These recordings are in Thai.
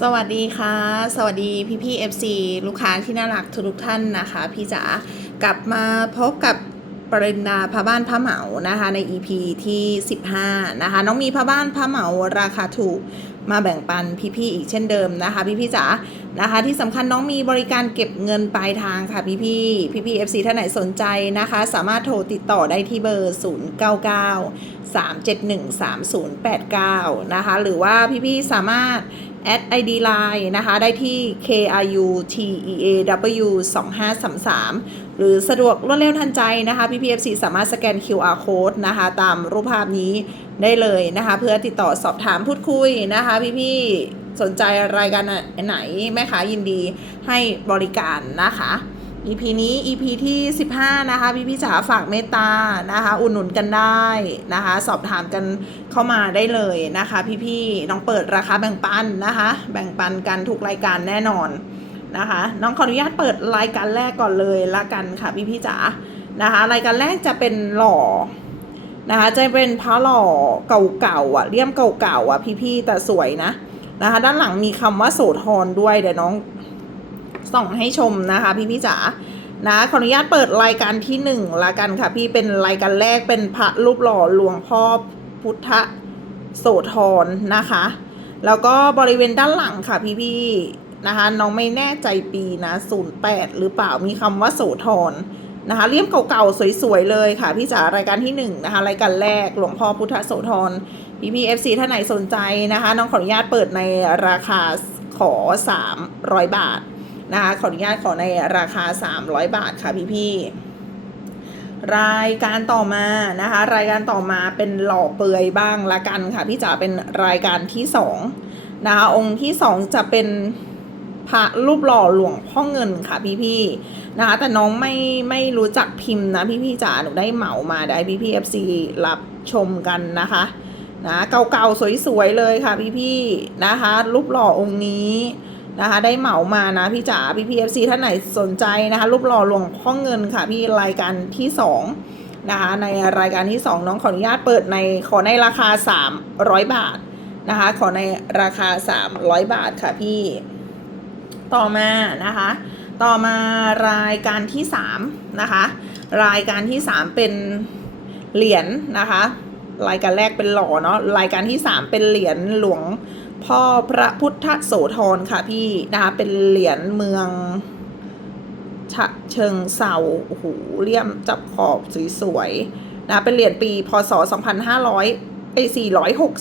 สวัสดีค่ะ สวัสดีพี่พี่ FC ลูกค้าที่น่ารักทุกท่านนะคะ พี่จ๋ากลับมาพบกับปริณดาผ้าบ้านผ้าเหมานะคะใน EP ที่ 15 นะคะ น้องมีผ้าบ้านผ้าเหมาราคาถูกมาแบ่งปันพี่ๆอีกเช่นเดิมนะคะ พี่ๆจ๋านะคะ ที่สำคัญน้องมีบริการเก็บเงินปลายทางค่ะพี่ๆพี่ๆ FC ท่านไหนสนใจนะคะ สามารถโทรติดต่อได้ที่เบอร์ 099 371 3089 นะคะ หรือว่าพี่ๆสามารถ แอด ID Line นะคะ ได้ที่ KRUTEAW 2533 หรือสะดวกรวดเร็วทันใจนะคะ PPFC สามารถสแกน QR code นะคะ ตามรูปภาพนี้ได้เลยนะคะ เพื่อติดต่อสอบถามพูดคุยนะคะ พี่ๆสนใจรายการไหนแม่ค้ายินดีให้บริการนะคะ EP นี้ EP ที่ 15 นะคะ พี่พี่ๆจ๋าฝากเมตตานะคะ อุดหนุนกันได้นะคะ สอบถามกันเข้ามาได้เลยนะคะ พี่พี่ๆน้องเปิดราคาแบ่งปันนะคะ แบ่งปันกันทุกรายการแน่นอนนะคะ น้องขออนุญาตเปิดรายการแรกก่อนเลยละกันค่ะ พี่พี่ๆจ๋านะคะ รายการแรกจะเป็นหล่อนะคะจะเป็นพระหล่อเก่าๆอะเลี่ยมเก่าๆอะพี่พี่ๆแต่สวยนะนะคะ ด้านหลังมีคำว่าโสธรด้วยเดี๋ยวน้อง ส่องให้ชมนะคะพี่พี่จ๋านะขออนุญาตเปิดรายการที่หนึ่งละกันค่ะ พี่เป็นรายการแรกเป็นพระรูปหล่อหลวงพ่อพุทธโสธรนะคะ แล้วก็บริเวณด้านหลังค่ะพี่พี่นะคะน้องไม่แน่ใจปีนะ08 หรือเปล่ามีคำว่าโสธรนะคะเลี่ยมเก่าๆสวยๆเลยค่ะพี่จ๋ารายการที่หนึ่งนะคะรายการแรกหลวงพ่อพุทธโสธรพี่พี่เอฟซีท่านไหนสนใจนะคะ น้องขออนุญาตเปิดในราคาขอ 300 บาท นะคะขออนุญาตขอในราคา 300 บาทค่ะพี่พี่ๆรายการต่อมานะคะ รายการต่อมาเป็นหล่อเปลือยบ้างละกันค่ะพี่จ๋าเป็นรายการที่สองนะคะองค์ที่สองจะเป็นพระรูปหล่อหลวงพ่อเงินค่ะพี่พี่ๆนะคะแต่น้องไม่ไม่รู้จักพิมพ์นะพี่พี่ๆจ๋าหนูได้เหมามาได้พี่พี่เอฟซีรับชมกันนะคะนะเก่าๆสวยๆเลยค่ะพี่พี่ๆนะคะ รูปหล่อองค์นี้ นะคะ ได้เหมามานะพี่จ๋าพี่พีเอฟซีท่านไหนสนใจนะคะ รูปหล่อหลวงพ่อเงินค่ะพี่รายการที่สองนะคะในรายการที่สองน้องขออนุญาตเปิดในขอในราคา 300 บาทนะคะ ขอในราคา 300 บาทค่ะพี่ต่อมานะคะ ต่อมารายการที่3นะคะรายการที่ 3 เป็นเหรียญนะคะ รายการแรกเป็นหล่อเนาะรายการที่ 3 เป็นเหรียญหลวง พ่อพระพุทธโสธรค่ะพี่นะคะเป็นเหรียญเมืองฉะเชิงเซาโอ้โหเลี่ยมจับขอบสวยๆนะเป็นเหรียญปีพศ 2500ไอ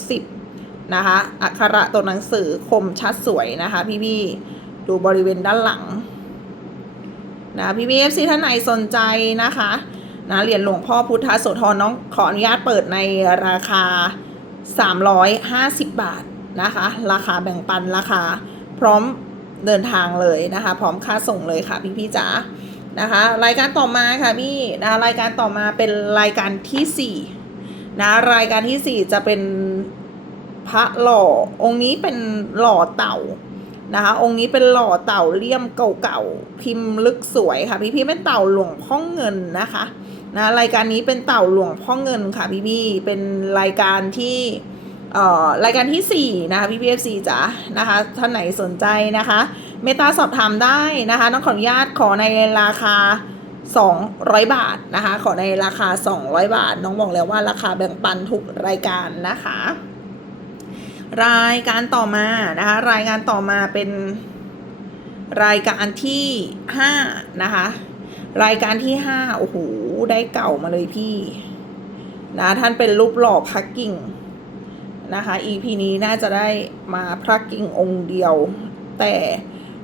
460 นะคะอักขระตัวหนังสือคมชัดสวยนะคะพี่ๆดูบริเวณด้านหลังนะพี่พี่เอฟซีท่านไหนสนใจนะคะนะเหรียญหลวงพ่อพุทธโสธรน้องขออนุญาตเปิดในราคา 350 บาท นะคะ ราคาแบ่งปันราคาพร้อมเดินทางเลยนะคะ พร้อมค่าส่งเลยค่ะพี่พี่จ๋านะคะรายการต่อมาค่ะพี่นะรายการต่อมาเป็นรายการที่สี่นะรายการที่สี่จะเป็นพระหล่อองค์นี้เป็นหล่อเต่านะคะองค์นี้เป็นหล่อเต่าเลี่ยมเก่าๆพิมพ์ลึกสวยค่ะพี่พี่เป็นเต่าหลวงพ่อเงินนะคะนะรายการนี้เป็นเต่าหลวงพ่อเงินค่ะพี่พี่เป็นรายการที่ รายการที่ 4 นะคะพี่พีเอฟซีจ๋านะคะท่านไหนสนใจนะคะ เมตาสอบถามได้นะคะน้องขออนุญาตขอในราคา 200 บาทนะคะ ขอในราคา 200 บาท น้องบอกแล้วว่าราคาแบ่งปันทุกรายการนะคะ รายการต่อมานะคะ รายการต่อมาเป็นรายการที่5นะคะ รายการที่5โอ้โหได้เก่ามาเลยพี่นะท่านเป็นรูปหล่อพักกิ่ง นะคะ EP นี้น่าจะได้มาพระกิ่งองค์เดียว แต่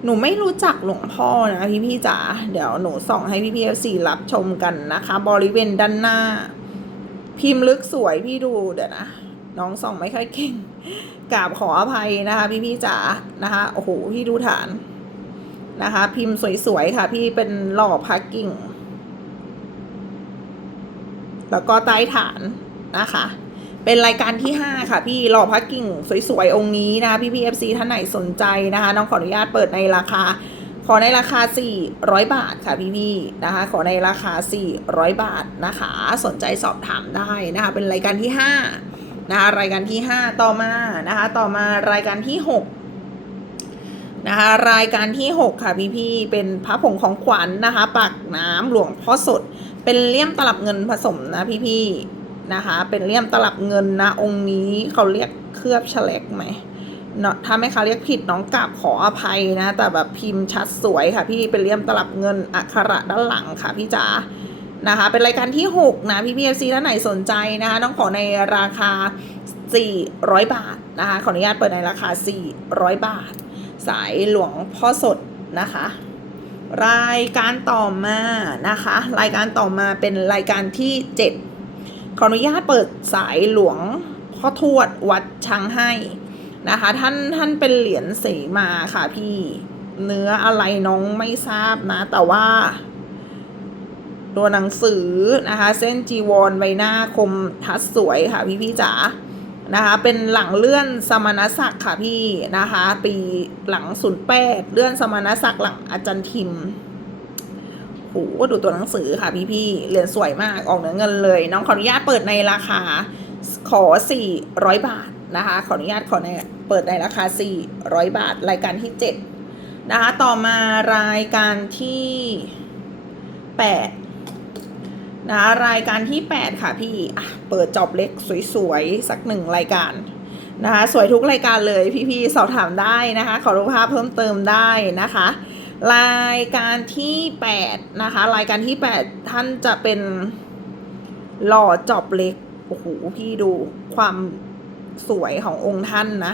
หนูไม่รู้จักหลวงพ่อนะพี่พี่จ๋าเดี๋ยวหนูส่องให้พี่พี่สี่รับชมกันนะคะ บริเวณด้านหน้า พิมพ์ลึกสวยพี่ดูเดี๋ยวนะน้องส่องไม่ค่อยเก่งกราบขออภัยนะคะ พี่พี่จ๋านะคะโอ้โหพี่ดูฐานนะคะ พิมพ์สวยๆค่ะ พี่เป็นหล่อพักกิ่ง แล้วก็ใต้ฐานนะคะ เป็นรายการที่ 5 ค่ะ พี่หล่อพักกิ่งสวยๆ องค์นี้นะ พี่พีเอฟซีท่านไหนสนใจนะคะ น้องขออนุญาตเปิดในราคา ขอในราคา 400 บาทค่ะพี่พี่นะคะ ขอในราคา 400 บาทนะคะ สนใจสอบถามได้นะคะ เป็นรายการที่ 5 นะคะ รายการที่ 5 ต่อมานะคะ ต่อมารายการที่ 6นะคะรายการที่ 6 ค่ะพี่ๆเป็นพระผงของขวัญนนะคะปากน้ำหลวงพ่อสด เป็นเลี่ยมตลับเงินผสมนะพี่ๆ นะคะ เป็นเลี่ยมตลับเงินนะ องค์นี้เขาเรียกเคลือบฉลกไหมเนาะถ้าไม่คะเรียกผิดน้องกราบขออภัยนะ แต่แบบพิมพ์ชัดสวยค่ะ พี่เป็นเลี่ยมตลับเงินอักขระด้านหลังค่ะพี่จ๋านะคะ เป็นรายการที่ 6 นะ พี่พีเอฟซีท่านไหนสนใจนะคะต้องขอในราคา 400 บาทนะคะ ขออนุญาตเปิดในราคา 400 บาท สายหลวงพ่อสดนะคะ รายการต่อมานะคะ รายการต่อมาเป็นรายการที่ 7 ออนุญาตเปิดสายหลวงพ่อทวดวัดช้างให้นะคะ ท่านท่านเป็นเหรียญเสมาค่ะพี่เนื้ออะไรน้องไม่ทราบนะ แต่ว่า ตัวหนังสือนะคะ เส้นจีวรใบหน้าคมทัดสวยค่ะพี่พี่จ๋านะคะเป็นหลังเลื่อนสมณศักดิ์ค่ะพี่นะคะ ปีหลังศูนย์แปดเลื่อนสมณศักดิ์หลังอาจารย์ทิม โหดูตัวหนังสือค่ะพี่พี่ๆเรียนสวยมากออกเนื้อเงินเลย น้องขออนุญาตเปิดในราคาขอ 400 บาทนะคะ ขออนุญาตขอในเปิดในราคา 400 บาท รายการที่ 7 นะคะ ต่อมารายการที่ 8 นะรายการที่ 8 ค่ะพี่อะเปิดจอบเล็กสวยๆ สักหนึ่งรายการนะคะ สวยทุกรายการเลยพี่ๆ สอบถามได้นะคะ ขอรูปภาพเพิ่มเติมได้นะคะ รายการที่ 8 นะคะ รายการที่ 8 ท่านจะเป็นหล่อจอบเล็ก โอ้โห พี่ดูความสวยขององค์ท่านนะ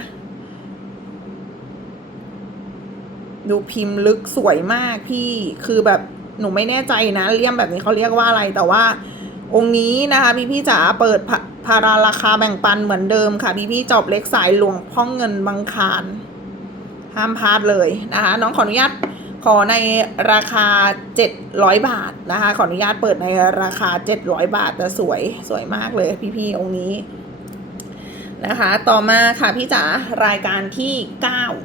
ดูพิมพ์ลึกสวยมากพี่คือแบบหนูไม่แน่ใจนะเลี่ยมแบบนี้เขาเรียกว่าอะไรแต่ว่า องค์นี้นะคะพี่พี่จ๋าเปิดพาราราคาแบ่งปันเหมือนเดิมค่ะ พี่พี่จอบเล็กสายหลวงพ่องเงินบางคารห้ามพลาดเลยนะคะ น้องขออนุญาต อในราคา 700 บาทนะคะ ขออนุญาตเปิดในราคา 700 บาทแต่สวยสวยมากเลยพี่พี่ๆองค์นี้นะคะ ต่อมาค่ะพี่จ๋ารายการที่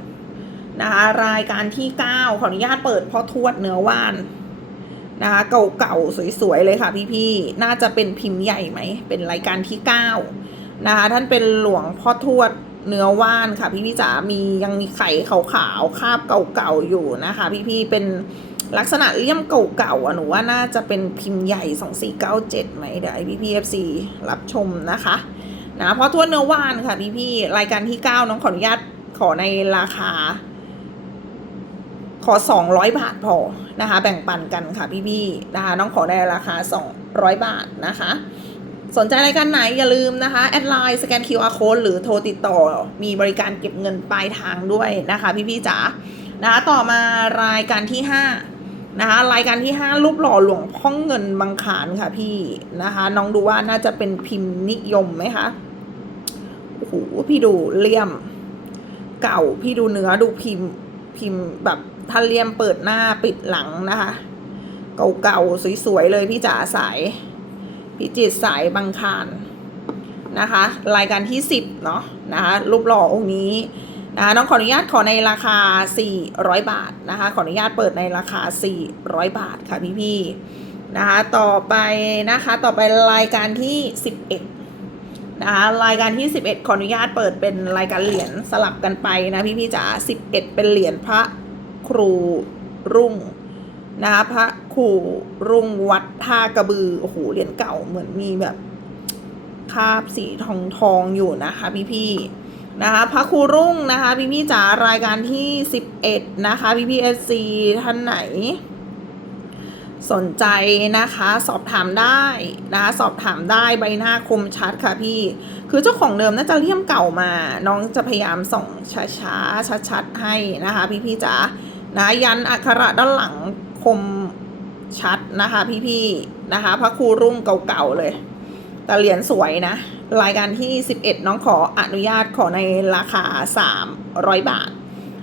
9 นะคะ รายการที่ 9 ขออนุญาตเปิดพ่อทวดเนื้อว่านนะคะเก่าๆสวยๆเลยค่ะพี่ๆน่าจะเป็นพิมพ์ใหญ่ไหมเป็นรายการที่ 9 นะคะท่านเป็นหลวงพ่อทวด เนื้อว่านค่ะ พี่ๆจ๋ามียังมีไข่ขาวๆคาบเก่าๆอยู่นะคะ พี่ๆเป็นลักษณะเลี่ยมเก่าๆหนูว่าน่าจะเป็นพิมพ์ใหญ่ 2497ไหมเดี๋ยวพี่พี่ๆ FC รับชมนะคะนะเพ่อทวดเนื้อว่านค่ะ พี่ๆรายการที่ 9 น้องขออนุญาตขอในราคา ขอ 200 บาทพอนะคะ แบ่งปันกันค่ะ พี่ๆนะคะ น้องขอในราคา 200 บาทนะคะ สนใจรายการไหนอย่าลืมนะคะ แอดไลน์สแกน QR code หรือโทรติดต่อมีบริการเก็บเงินปลายทางด้วยนะคะ พี่ๆจ๋านะคะต่อมารายการที่ 5 นะคะ รายการที่ 5 รูปหล่อหลวงพ่องเงินบางขานค่ะพี่นะคะ น้องดูว่าน่าจะเป็นพิมพ์นิยมไหมคะโอ้โหพี่ดูเลี่ยม เก่าพี่ดูเนื้อดูพิมพ์พิมพ์แบบท่านเลี่ยมเปิดหน้าปิดหลังนะคะ เก่าๆสวยๆเลยพี่จ๋าสาย พี่จิตสายบางคารนะคะ รายการที่ 10 เนาะนะคะรูปหล่อองค์นี้นะคะน้องขออนุญาตขอในราคา 400 บาทนะคะ ขออนุญาตเปิดในราคา 400 บาทค่ะพี่ๆนะคะต่อไปนะคะต่อไปรายการที่ 11นะคะรายการที่ 11 ขออนุญาตเปิดเป็นรายการเหรียญสลับกันไปนะพี่พี่ๆจ๋า11 เป็นเหรียญพระครูรุ่ง นะคะพระครูรุ่งวัดท่ากระบือโอ้โหเหรียญเก่าเหมือนมีแบบคาบสีทองทองอยู่นะคะพี่พี่นะคะพระครูรุ่งนะคะพี่พี่จ๋ารายการที่ 11 นะคะพี่พี่เอซีท่านไหน สนใจนะคะสอบถามได้นะคะสอบถามได้ใบหน้าคมชัดค่ะพี่ คือเจ้าของเดิมน่าจะเลี่ยมเก่ามา น้องจะพยายามส่องช้าๆชัดๆให้นะคะ พี่ๆจ๋านะยันอักขระด้านหลัง คมชัดนะคะ พี่ๆนะคะ พระครูรุ่งเก่าๆเลย แต่เหรียญสวยนะ รายการที่ 11 น้องขออนุญาตขอในราคา 300 บาท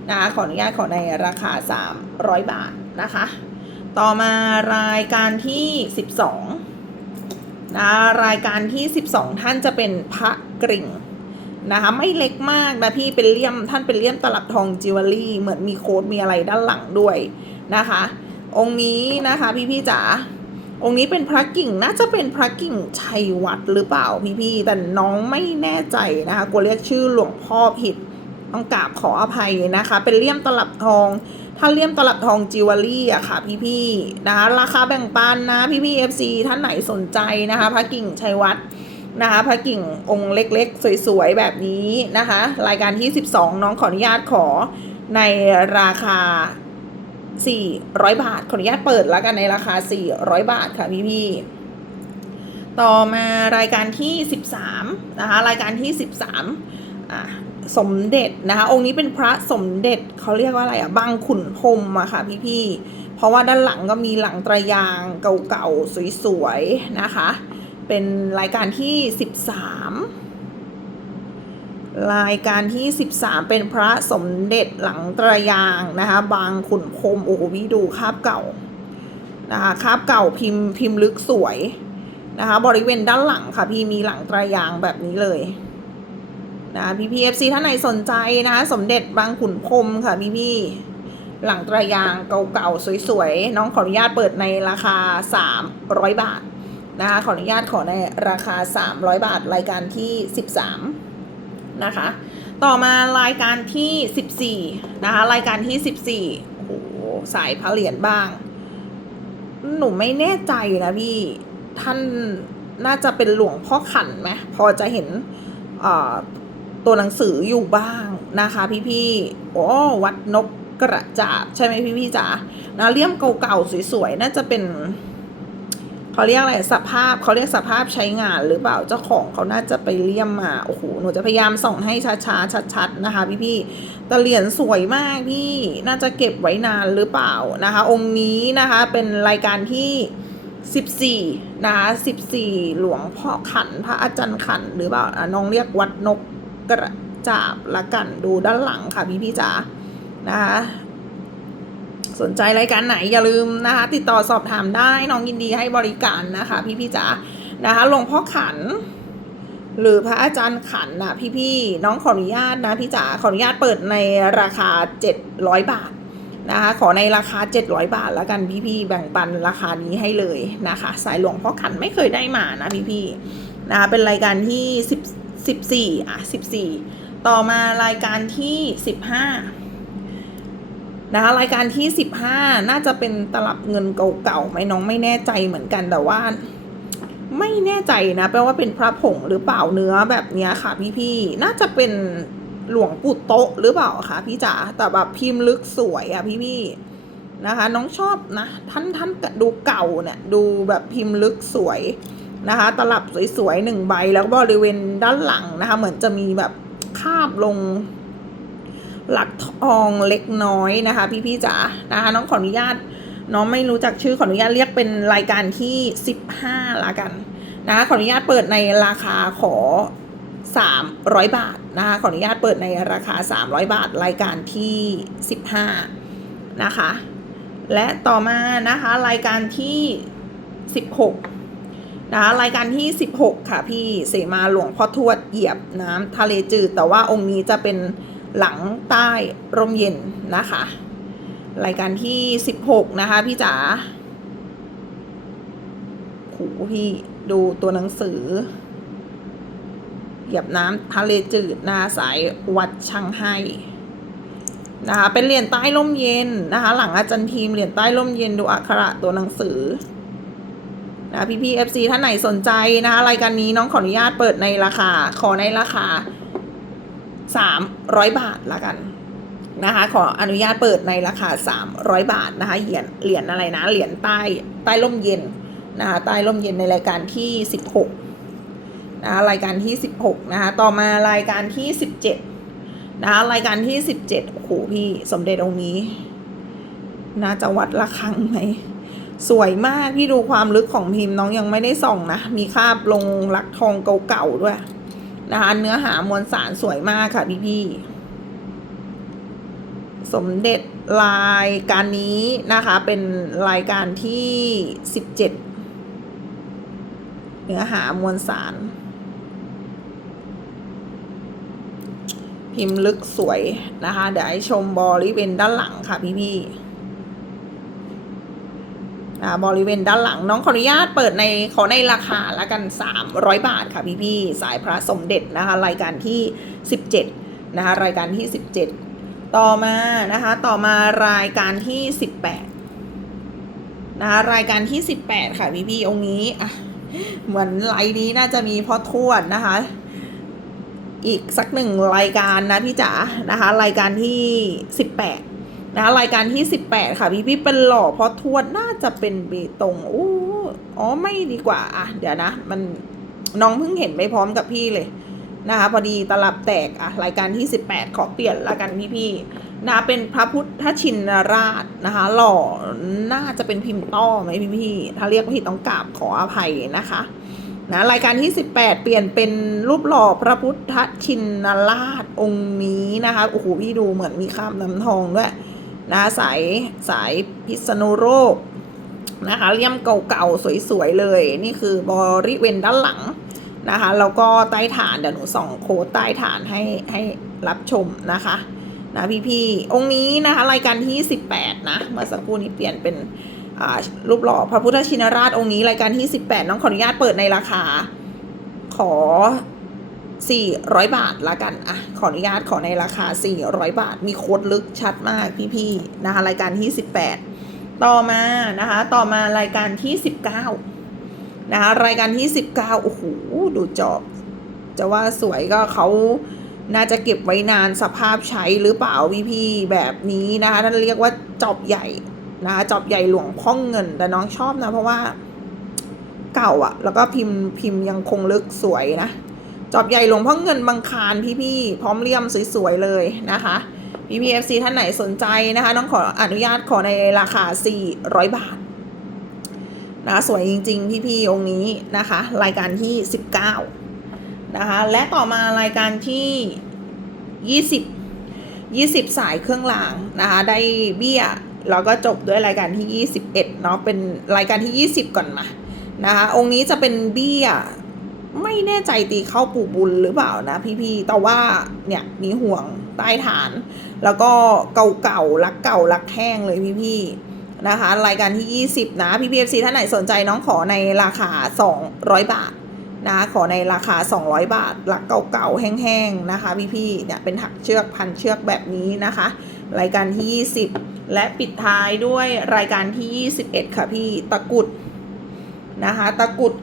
นะคะขออนุญาตขอในราคา 300 บาทนะคะ ต่อมารายการที่ 12นะรายการที่ 12 ท่านจะเป็นพระกริ่งนะคะไม่เล็กมากนะพี่เป็นเลี่ยมท่านเป็นเลี่ยมตลับทองจิวเวลรี่เหมือนมีโค้ดมีอะไรด้านหลังด้วยนะคะ องค์นี้นะคะพี่พี่จ๋าองค์นี้เป็นพระกิ่งน่าจะเป็นพระกิ่งชัยวัดหรือเปล่าพี่พี่แต่น้องไม่แน่ใจนะคะกลัวเรียกชื่อหลวงพ่อผิดต้องกราบขออภัยนะคะ เป็นเลี่ยมตลับทอง ถ้าเลี่ยมตลับทองจิวเวลรี่อะค่ะพี่ๆนะคะราคาแบ่งปันนะพี่ๆ FC ท่านไหนสนใจนะคะพระกิ่งชัยวัฒน์นะคะพระกิ่งองค์เล็กๆ สวยๆ แบบนี้นะคะ รายการที่ 12 น้องขออนุญาตขอในราคา 400 บาท ขออนุญาตเปิดแล้วกันในราคา 400 บาทค่ะพี่ๆต่อมารายการที่ 13 นะคะ รายการที่ 13อะสมเด็จนะคะ องค์นี้เป็นพระสมเด็จเขาเรียกว่าอะไรอะบางขุนพรหมอะค่ะพี่ๆเพราะว่าด้านหลังก็มีหลังตระยางเก่าๆ สวยๆ นะคะ เป็นรายการที่ 13 รายการที่ 13 เป็นพระสมเด็จหลังตระยางนะคะ บางขุนพรมโอ้โหพี่ดูคาบเก่านะคะคาบเก่าพิมพ์พิมพ์ลึกสวยนะคะ บริเวณด้านหลังค่ะพี่มีหลังตระยางแบบนี้เลยนะพี่พีเอฟซีท่านไหนสนใจนะคะสมเด็จบางขุนพรมค่ะพี่พี่หลังตระยางเก่าๆสวยๆ น้องขออนุญาตเปิดในราคา 300 บาทนะคะขออนุญาตขอในราคา 300 บาทรายการที่ 13 นะคะ ต่อมารายการที่ 14 นะคะ รายการที่ 14 โอ้โหสายพระเหรียญบ้าง หนูไม่แน่ใจนะพี่ ท่านน่าจะเป็นหลวงพ่อขันไหมพอจะเห็นตัวหนังสืออยู่บ้างนะคะพี่พี่ๆโอ้วัดนกกระจาบใช่ไหมพี่พี่ๆจ๋านะเลี่ยมเก่าๆสวยๆ น่าจะเป็น เขาเรียกอะไรสภาพเขาเรียกสภาพใช้งานหรือเปล่าเจ้าของเขาน่าจะไปเลี่ยมมาโอ้โหหนูจะพยายามส่องให้ช้าๆชัดๆนะคะพี่ๆแต่เหรียญสวยมากพี่น่าจะเก็บไว้นานหรือเปล่านะคะ องค์นี้นะคะเป็นรายการที่14นะคะ14 หลวงพ่อขันพระอาจารย์ขันหรือเปล่าน้องเรียกวัดนกกระจาบละกันดูด้านหลังค่ะพี่พี่จ๋านะคะ สนใจรายการไหนอย่าลืมนะคะ ติดต่อสอบถามได้น้องยินดีให้บริการนะคะ พี่พี่จ๋านะคะหลวงพ่อขัน หรือพระอาจารย์ขันนะพี่พี่น้องขออนุญาตนะพี่จ๋าขออนุญาตเปิดในราคา 700 บาทนะคะขอในราคา 700 บาทแล้วกันพี่พี่ๆแบ่งปันราคานี้ให้เลยนะคะ สายหลวงพ่อขันไม่เคยได้มานะพี่พี่ๆนะคะเป็นรายการที่10 14อะ14 ต่อมารายการที่ 15 นะคะรายการที่ 15 น่าจะเป็นตลับเงินเก่าๆไหมน้องไม่แน่ใจเหมือนกันแต่ว่า ไม่แน่ใจนะแปลว่าเป็นพระผงหรือเปล่าเนื้อแบบนี้ค่ะพี่ๆน่าจะเป็นหลวงปู่โตะหรือเปล่าคะพี่จ๋าแต่แบบพิมพ์ลึกสวยอะพี่ๆนะคะ น้องชอบนะท่านท่านดูเก่าเนี่ยดูแบบพิมพ์ลึกสวยนะคะ ตลับสวยๆหนึ่งใบแล้วก็บริเวณด้านหลังนะคะ เหมือนจะมีแบบคาบลง หลักทองเล็กน้อยนะคะพี่พี่ๆจ๋านะคะน้องขออนุญาตน้องไม่รู้จักชื่อขออนุญาตเรียกเป็นรายการที่ 15ละกันนะคะขออนุญาตเปิดในราคาขอ 300 บาทนะคะขออนุญาตเปิดในราคา 300 บาทรายการที่ 15 นะคะ และต่อมานะคะรายการที่ 16นะคะรายการที่ 16 ค่ะพี่เสมาหลวงพ่อทวดเหยียบน้ำทะเลจืด แต่ว่าองค์นี้จะเป็น หลังใต้ร่มเย็นนะคะ รายการที่ 16 นะคะ พี่จ๋าโหพี่ดูตัวหนังสือ เหยียบน้ำทะเลจืดนะคะสายวัดชังไห้นะคะเป็นเหรียญใต้ร่มเย็นนะคะ หลังอาจารย์ทีมเหรียญใต้ร่มเย็นดูอักขระตัวหนังสือนะพี่พี่เอฟซีท่านไหนสนใจนะคะรายการนี้น้องขออนุญาตเปิดในราคา ขอในราคา 300 บาทละกันนะคะ ขออนุญาตเปิดในราคา 300 บาทนะคะ เหรียญเหรียญอะไรนะเหรียญใต้ใต้ร่มเย็นนะคะใต้ร่มเย็นในรายการที่ 16นะคะรายการที่ 16นะคะต่อมารายการที่ 17นะคะรายการที่ 17โอ้โหพี่สมเด็จองค์นี้น่าจะวัดระฆังไหมสวยมากพี่ดูความลึกของพิมพ์น้องยังไม่ได้ส่องนะ มีคาบลงลักทองเก่าๆด้วย นะคะเนื้อหามวลสารสวยมากค่ะพี่ๆสมเด็จรายการนี้นะคะ เป็นรายการที่17เนื้อหามวลสาร พิมพ์ลึกสวยนะคะ เดี๋ยวให้ชมบริเวณด้านหลังค่ะพี่ บริเวณด้านหลังน้องขออนุญาตเปิดในขอในราคาละกัน 300 บาทค่ะพี่ๆสายพระสมเด็จนะคะรายการที่ 17นะคะรายการที่ 17 ต่อมานะคะต่อมารายการที่ 18นะคะรายการที่ 18 ค่ะพี่พี่ๆองค์นี้อะเหมือนไลน์นี้น่าจะมีพ่อทวดนะคะ อีกสักหนึ่งรายการนะพี่จ๋านะคะรายการที่ 18 นะคะรายการที่ 18 ค่ะ พี่พี่เป็นหล่อพ่อทวดน่าจะเป็นเบตงอู้อ๋อไม่ดีกว่าอะเดี๋ยวนะ มันน้องเพิ่งเห็นไปพร้อมกับพี่เลยนะคะพอดีตลับแตกอะรายการที่ 18 ขอเปลี่ยนละกันพี่ๆนะเป็นพระพุทธชินราชนะคะหล่อน่าจะเป็นพิมพ์ต้อไหมพี่ๆถ้าเรียกผิดต้องกราบขออภัยนะคะนะรายการที่ 18 เปลี่ยนเป็นรูปหล่อพระพุทธชินราชองค์นี้นะคะโอ้โหพี่ดูเหมือนมีข้ามน้ำทองด้วย นะสายสายพิษณุโลกนะคะเลี่ยมเก่าๆสวยๆเลย นี่คือบริเวณด้านหลังนะคะแล้วก็ใต้ฐานเดี๋ยวหนูส่องโค้ดใต้ฐานให้ให้รับชมนะคะนะพี่พี่ๆองค์นี้นะคะรายการที่ 18 นะเมื่อสักครู่นี้เปลี่ยนเป็นรูปหล่อพระพุทธชินราชองค์นี้รายการที่ 18 น้องขออนุญาตเปิดในราคา ขอ 400 บาทละกัน อะ ขออนุญาตขอในราคา 400 บาท มีโค้ดลึกชัดมากพี่พี่ๆนะคะ รายการที่ 18 ต่อมานะคะ ต่อมารายการที่ 19 นะคะ รายการที่ 19 โอ้โห ดูจอบ จะว่าสวยก็เขาน่าจะเก็บไว้นานสภาพใช้หรือเปล่าพี่พี่ๆแบบนี้นะคะท่านเรียกว่าจอบใหญ่นะคะจอบใหญ่หลวงพ่องเงิน แต่น้องชอบนะเพราะว่าเก่าอะแล้วก็พิมพ์พิมพ์ยังคงลึกสวยนะ จอบใหญ่หลวงพ่อเงินบางคารพี่พี่ๆพร้อมเลี่ยมสวยๆเลยนะคะพี่พีเอฟซีท่านไหนสนใจนะคะน้องขออนุญาตขอในราคา 400 บาทนะสวยจริงๆ พี่ๆองค์นี้นะคะ รายการที่ 19 นะคะ และต่อมารายการที่ 20 20 สายเครื่องรางนะคะ ได้เบี้ยแล้วก็จบด้วยรายการที่ 21เนาะเป็นรายการที่ 20 ก่อนมานะคะองค์นี้จะเป็นเบี้ย ไม่แน่ใจตีเข้าปู่บุญหรือเปล่านะพี่ๆแต่ว่าเนี่ยมีห่วงใต้ฐาน แล้วก็เก่าๆรักเก่ารักแห้งเลยพี่ๆนะคะ รายการที่ 20 นะพี่พีเอฟซีท่านไหนสนใจน้องขอในราคา 200 บาทนะขอในราคา 200 บาทหลักเก่าๆแห้งๆนะคะพี่ๆเนี่ยเป็นถักเชือกพันเชือกแบบนี้นะคะ รายการที่ 20 และปิดท้ายด้วยรายการที่ 21 ค่ะพี่ตะกุดนะคะ ตะกุด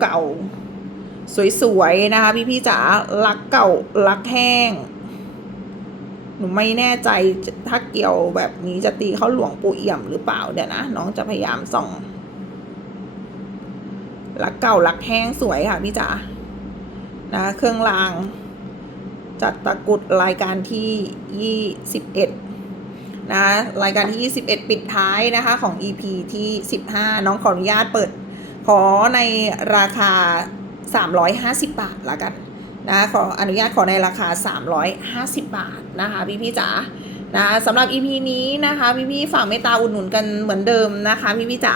เก่าๆ สวยๆ นะคะ พี่ๆจ๋าลักเก่าลักแห้ง หนูไม่แน่ใจถ้าเกี่ยวแบบนี้จะตีเข้าหลวงปู่เอี่ยมหรือเปล่าเดี๋ยวนะ น้องจะพยายามส่องลักเก่าลักแห้งสวยค่ะพี่จ๋านะเครื่องราง จัดตะกุดรายการที่ยี่สิบเอ็ดนะรายการที่ 21 ปิดท้ายนะคะของ EP ที่ 15 น้องขออนุญาตเปิด ขอในราคา 350 บาทละกันนะขออนุญาตขอในราคา 350 บาทนะคะพี่พี่จ๋านะสำหรับ EP นี้นะคะพี่พี่ฝากเมตตาอุดหนุนกันเหมือนเดิมนะคะพี่พี่จ๋า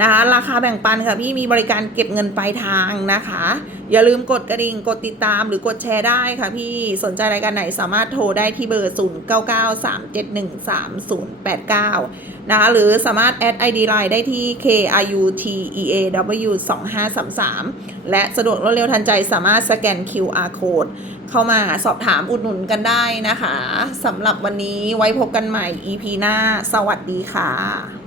นะคะราคาแบ่งปันค่ะพี่มีบริการเก็บเงินปลายทางนะคะ อย่าลืมกดกระดิ่งกดติดตามหรือกดแชร์ได้ค่ะพี่สนใจรายการไหนสามารถโทรได้ที่เบอร์ 0993713089 นะคะหรือสามารถแอด ID Line ได้ที่ KRUTEAW 2533 และสะดวกรวดเร็วทันใจสามารถสแกน QR Code เข้ามาสอบถามอุดหนุนกันได้นะคะสำหรับวันนี้ไว้พบกันใหม่ EP หน้า สวัสดีค่ะ